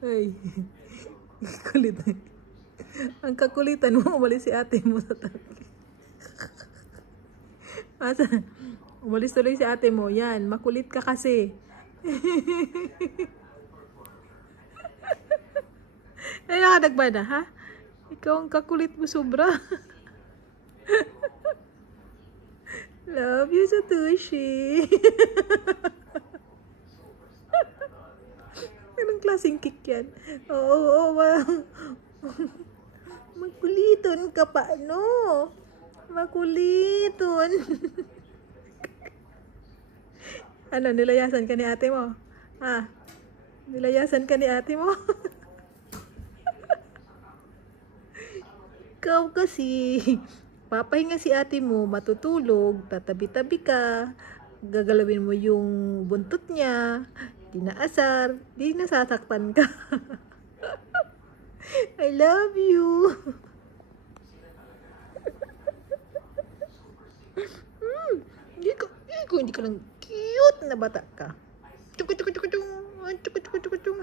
Ay, kulit. Ang kakulitan mo, umalis si ate mo sa tabi. Asa? Umalis tuloy si ate mo. Yan, makulit ka kasi. Ay, nakadag ba na, ha? Ikaw ang kakulit mo sobra. Love you, Satoshi. Anong klaseng kick yan? Oo, makuliton ka pa, no? Makuliton. Ano, nilayasan ka ni ate mo? Ha? Nilayasan ka ni ate mo? Ikaw kasi, papahinga si ate mo, matutulog, tatabi-tabi ka, gagalawin mo yung buntot niya, di naasar, di nasasaktan ka. I love you. Hindi ka lang cute na bata ka. Chuku chuku chuku chung. Chuku chuku chuku chung.